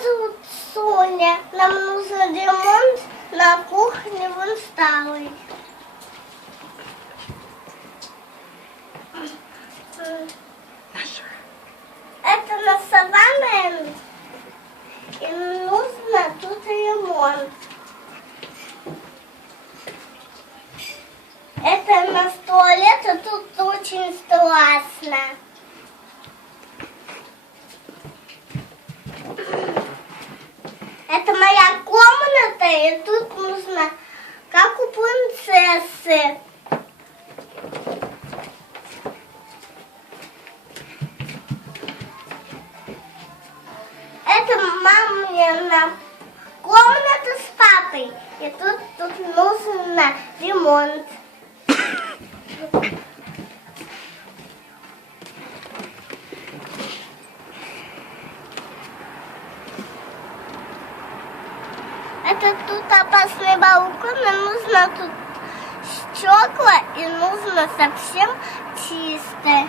зовут Соня. Нам нужен ремонт на кухне вон старый. Это носовая, и нужно тут ремонт. Это у нас туалет, и тут очень страшно. Это моя комната, и тут нужно, как у принцессы. Это мамина комната с папой, и тут нужно ремонт. Это тут опасный балкон, и нужно тут стекла, и нужно совсем чисто.